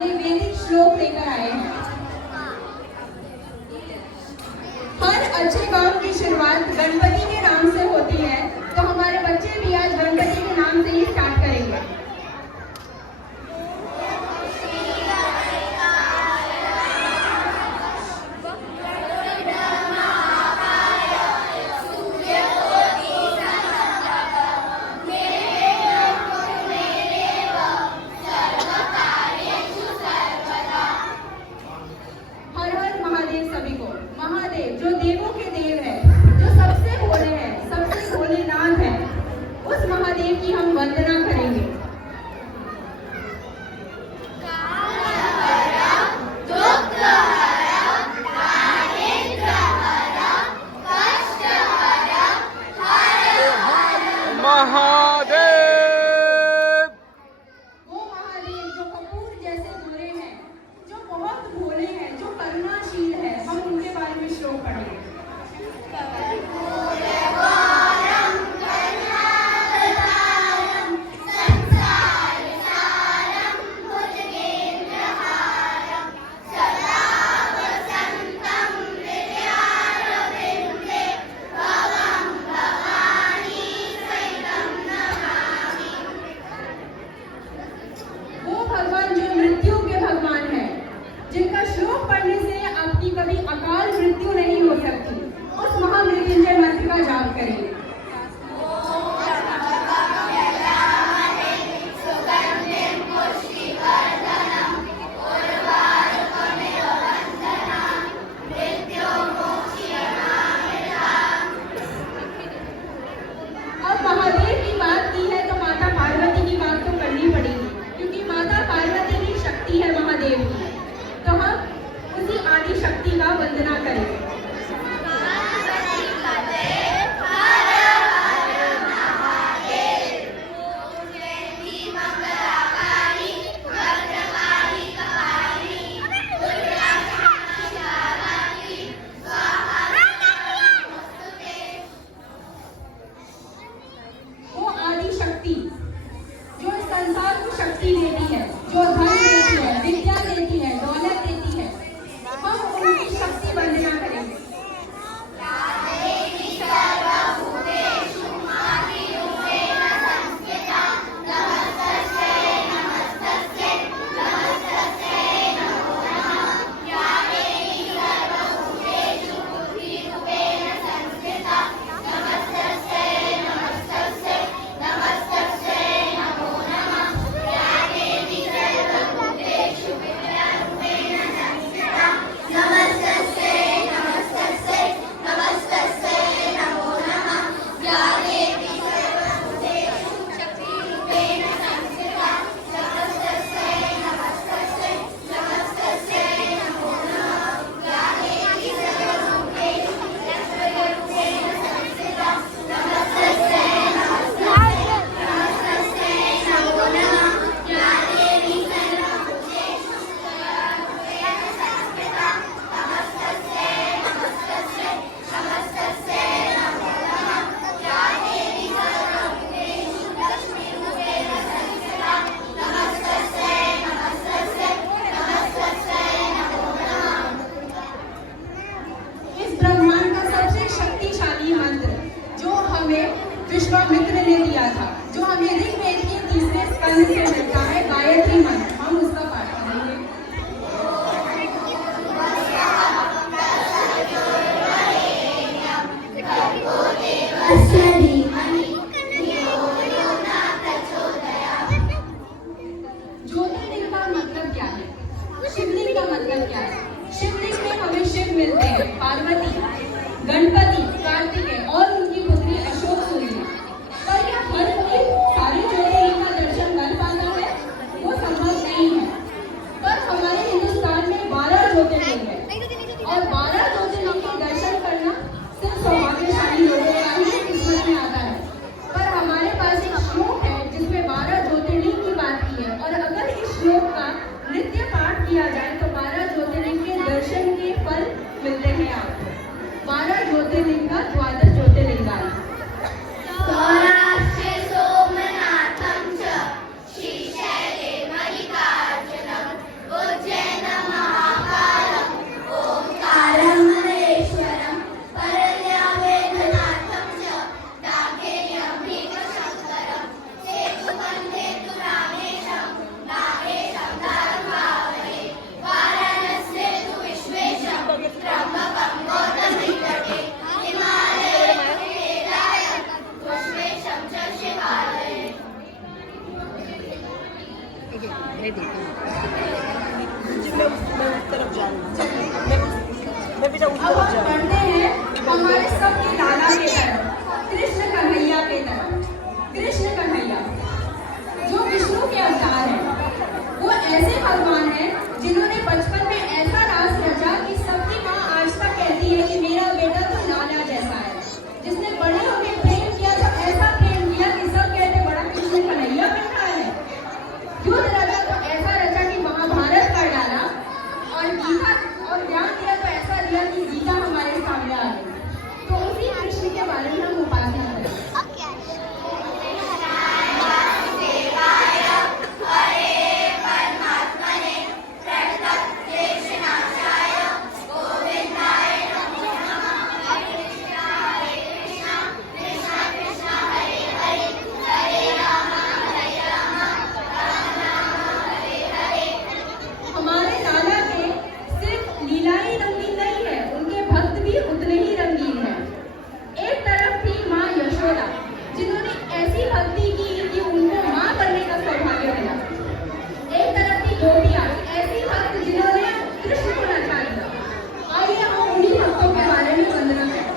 वैदिक श्लोक लेकर आए हैं। हर अच्छे काम की शुरुआत गणपति के नाम से होती है, तो हमारे बच्चे भी आज गणपति के नाम से ही स्टार्ट करेंगे। सभी को महादेव जो देवों के देव है, जो सबसे भोले हैं, सबसे भोलेनाथ है, उस महादेव की हम वंदना करेंगे। महादेव वो महादेव जो कपूर जैसे गोरे हैं, जो बहुत भोले हैं, जो करुणाशील है, हम उनके बारे में श्लोक पढ़ेंगे। भगवान जो मृत्यु के भगवान है, जिनका श्लोक पढ़ने से आपकी कभी अकाल मृत्यु नहीं हो सकती, उस महामृत्युंजय मंत्र का जाप करें। अब महादेव की बात की है तो माता पार्वती की बात तो करनी पड़ेगी, क्योंकि माता पार्वती की शक्ति है महादेव की, तो हम उसी आदि शक्ति का वंदना करें। वो आदि शक्ति जो इस संसार को शक्ति देती है, जो धन देती है, विद्या देती है, दौलत देती है, हम उनकी शक्ति वंदना करेंगे। विश्वामित्र ने दिया था, जो हमें ऋग्वेद के 3वें स्कंद से मिलता है, गायत्री मंत्र, हम उसका पाठ करेंगे। ज्योतिर्लिंग का मतलब क्या है? शिवलिंग का मतलब क्या है? शिवलिंग में हमें शिव मिलते हैं, पार्वती, गणपति, कार्तिकेय और उनकी पुत्री अशोक सूर्य। पर क्या हर कोई सारे ज्योतिर्लिंग का दर्शन कर पाता है? वो संभव नहीं है। पर हमारे हिंदुस्तान में 12 ज्योतिर्लिंग है, और 12 ज्योतिर्लिंग के दर्शन करना सिर्फ सौभाग्यशाली लोगों का ही किस्मत में आता है। पर हमारे पास एक श्लोक है जिसमें 12 ज्योतिर्लिंग की बात की है, और अगर इस श्लोक का नित्य पाठ किया जाए तो 12 ज्योतिर्लिंग के दर्शन के फल मिलते हैं आपको। 12 ज्योतिर्लिंग का द्वादश ज्योतिर्लिंगानी। सोमनाथं च श्रीशैले मल्लिकार्जुनं मैं देखती हूँ। मैं उस तरफ जाऊँगी। मैं बेटा उस अब तरफ हम जाऊँगी। बढ़ते हैं हमारे सबके लाला के तरफ, कृष्ण कन्हैया के तरफ। कृष्ण कन्हैया जो विष्णु के अवतार हैं, वो ऐसे भगवान हैं जिन्होंने बचपन में ऐसा रास रचा कि सबकी माँ आज तक कहती है कि मेरा बेटा तो लाला जैसा है, जिसने बड़े होकर प्रेम किया तो ऐसा प्रेम किया कि सब कहते बड़ा कृष्ण कन्हैया बन रहा है। युद्ध रचा तो ऐसा रचा कि महाभारत कर डाला, और गीता और ज्ञान दिया तो ऐसा दिया कि गीता हमारे सामने आ गई। तो उसी कृष्ण के बारे में हम उपासना करें। हमारे लाला के सिर्फ लीलाएं रंगीन नहीं है, उनके भक्त भी उतने ही रंगीन हैं। एक तरफ थी माँ यशोदा, जिन्होंने ऐसी भक्ति की कि उनको माँ बनने का सौभाग्य मिला। एक तरफ थी गोपियाँ, ऐसी भक्त जिन्होंने कृष्ण को नचा दिया। आइए हम उन्हीं भक्तों के बारे में वंदना करें।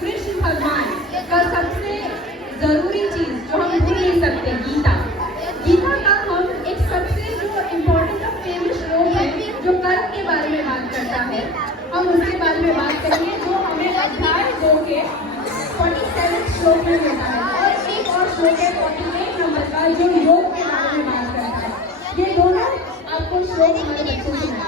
कृष्ण भगवान का सबसे जरूरी चीज जो हम भूल नहीं सकते, गीता। गीता का हम एक सबसे जो इम्पोर्टेंट और फेमस श्लोक है जो कर्म के बारे में बात करता है, हम उसके बारे में बात करेंगे, जो हमें अध्याय 2 के 47 श्लोक में मिलता है। और एक और श्लोक है 48 नंबर का जो योग के बारे में बात करता है। ये दोनों आपको श्लोक हमारे बच्चे सुनाएंगे।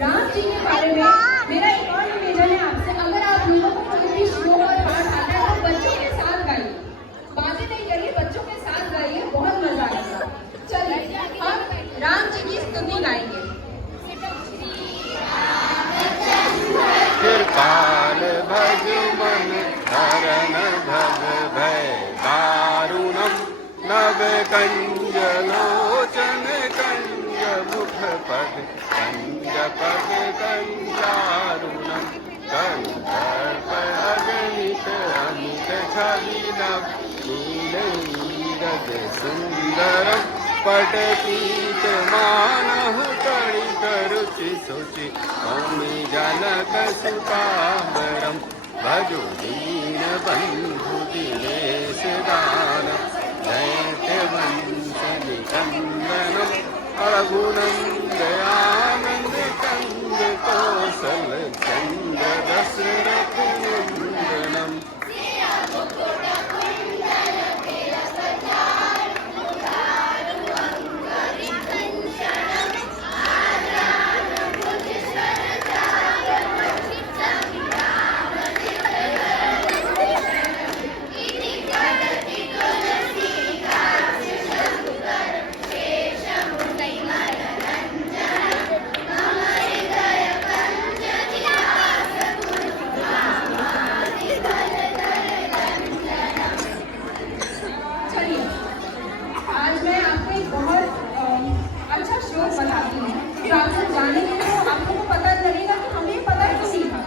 राम जी के बारे में मेरा एक और निवेदन है आपसे, अगर आप लोगों को कोई भी श्लोक और पाठ आता है तो बच्चों के साथ गाइए, बातें नहीं करिए, बच्चों के साथ गाइए, बहुत मजा आएगा। चलिए हम राम जी की स्तुति गाएंगे। कृपाल भज मन हरण भव भय दारुणम नव कंज लोचन कंज मुख पद कंज पद कंजारुणम कंज छवि नव नीरज सुंदरम पटपीत मानहु तड़ि करुचि सुचि सौमि जनक सुतांबरम भजो दीन बंधु दिनेश दान दैत्य वंश निकंदनम रघुनंदयानंद कंद कौशल चंद्र दशरथ नंदनम चलिए, आज मैं आपको एक बहुत अच्छा श्लोक बताती हूँ जो आप सब जानेंगे तो आप लोगों को पता लगेगा कि हमें पता क्यों नहीं था।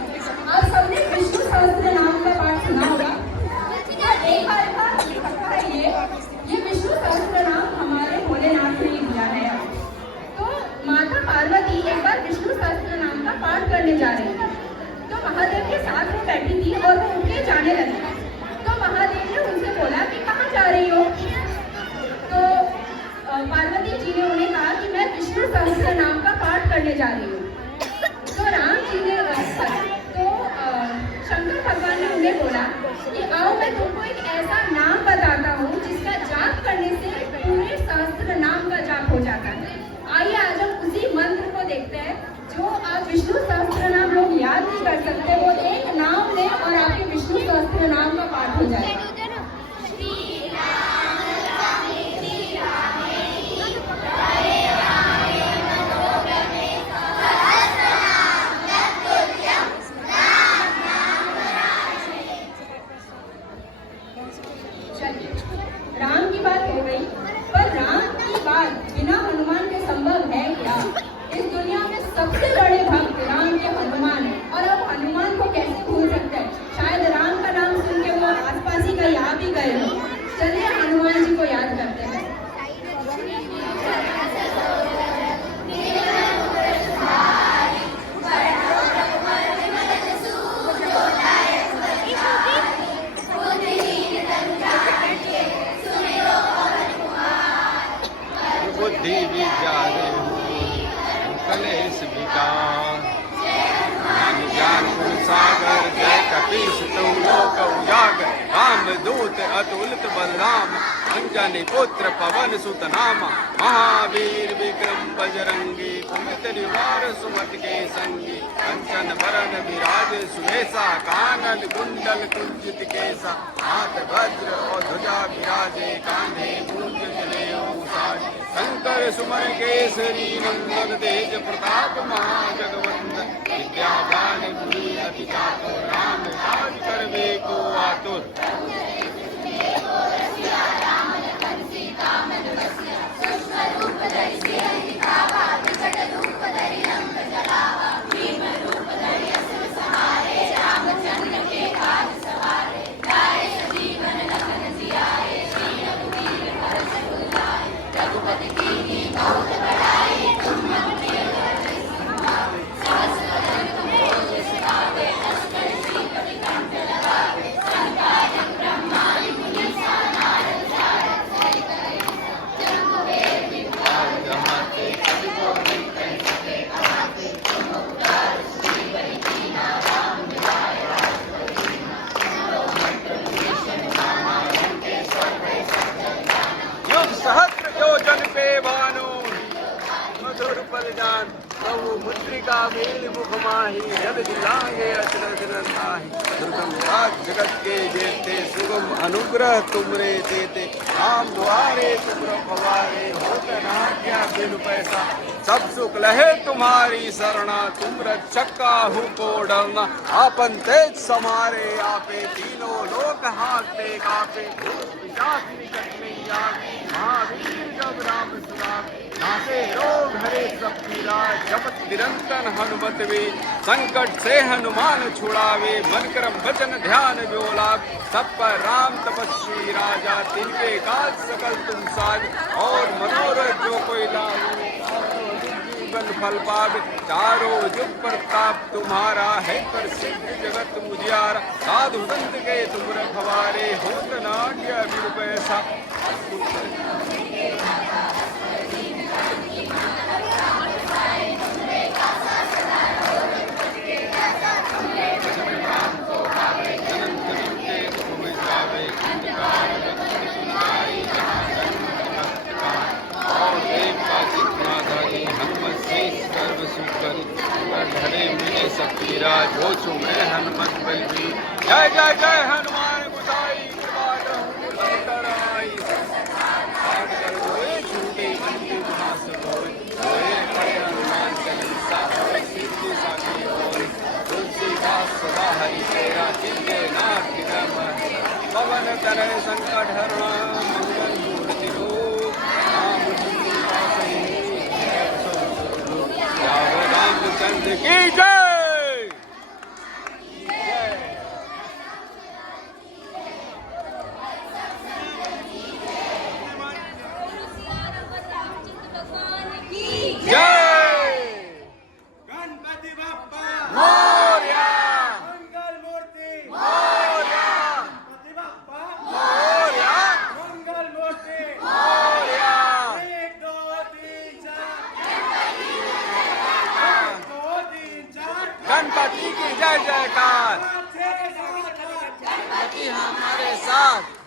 आप सबने विष्णु सहस्त्र नाम का पाठ सुना होगा। तो एक बार का लिखा है ये विष्णु सहस्त्र नाम हमारे भोलेनाथ ने दिया है। तो माता पार्वती एक बार विष्णु सहस्त्र नाम का पाठ करने जा रही थी। तो महादेव के साथ वो बैठी थी और वो उठ के जाने लगी। तो महादेव ने उनसे बोला कि कहाँ जा रही हो? तो पार्वती जी ने उन्हें कहा कि मैं विष्णु सहस्त्र नाम का पाठ करने जा रही हूँ। तो राम जी ने शंकर भगवान ने उन्हें बोला कि आओ मैं तुमको एक ऐसा नाम बताता हूँ जिसका जाप करने से पूरे सहस्त्र नाम का जाप हो जाता है। आइए आज हम उसी मंत्र को देखते हैं जो आप विष्णु सहस्त्र नाम लोग याद नहीं कर सकते। वो एक नाम ले और आपके विष्णु सहस्त्र नाम का पाठ हो जाए। चलिए, राम की बात हो गई, पर राम की बात बिना हनुमान के संभव है क्या? इस दुनिया में सबसे बड़े भक्त राम के हनुमान हैं और अब हनुमान को कैसे भूल सकते हैं? शायद राम का नाम सुन के वो आसपास ही कहीं आ भी गए हो। चलिए हनुमान जी को याद करते हैं। बुद्धि विद्या कलेश विकार ज्ञान गुण सागर जय कपीश तुम लोक उजागर राम दूत अतुलित बलराम अंजनी पुत्र पवन सुत नामा महावीर विक्रम बजरंगी कुमति निवार सुमत के संगी कंचन वरण विराज सुवेशा कानन कुंडल कुंजित केसा हाथ वज्र और ध्वजा विराजे कांधे मूंज जनेऊ साज शंकर सुमन केसरी नंदन तेज प्रताप महाजगवंदन विद्यावान गुणी अति चातुर राम काज करवे को आतुर सहस्र योजन पे भानु मधुर पद जान प्रभु मुद्रिका मेल मुख माही जल दिलांगे अचरज नंदाही दुर्गम राज जगत के जेते सुगम अनुग्रह तुमरे देते राम द्वारे तुम रखवारे होता ना क्या बिन पैसा सब सुख लहे तुम्हारी शरणा तुम रक्षक काहू को डरना आपन तेज समारे आपे तीनों लोक हाथे कापे भूत पिशाच निकट नहीं आवे महावीर जब राम सुनावे नासे रोग हरे सब पीरा, जपत निरंतर हनुमत वे, संकट से हनुमान छुड़ावे, मन करम वचन ध्यान जो लाग, सब पर राम तपस्वी राजा, तिनके काज सकल तुम साज, और मनोरथ जो कोई लावे, जीवन फल पावे, चारों युग प्रताप तुम्हारा है, प्रसिद्ध जगत मुजियारा, साधु संत के तुम रखवारे, होत न आज्ञा बिनु पैसा। सकीरा जो चुमे हनुमत बलवी, जय जय जय हनुमान गोसाई, कृपा रहु लंकर आई, पाठ कर होए छूटे बनते महास होए, होए पढ़े हनुमान चालीसा, होए सिद्धि साखी होए, तुलसीदास सदा हरि तेरा, चिंते नाथ निकम, पवन तनय संकट हरणा, मंगल मूर्ति रूप, राम दूत सहित, जाओ रामचंद्र की जय। गणपति बाप्पा मोरया, मंगल मूर्ति मोरया, गणपति बाप्पा मोरया, मंगल मूर्ति मोरया। 1 2 3 4 1 2 3 4 गणपति की जय जयकार, 5 6 7 8 गणपति हमारे साथ।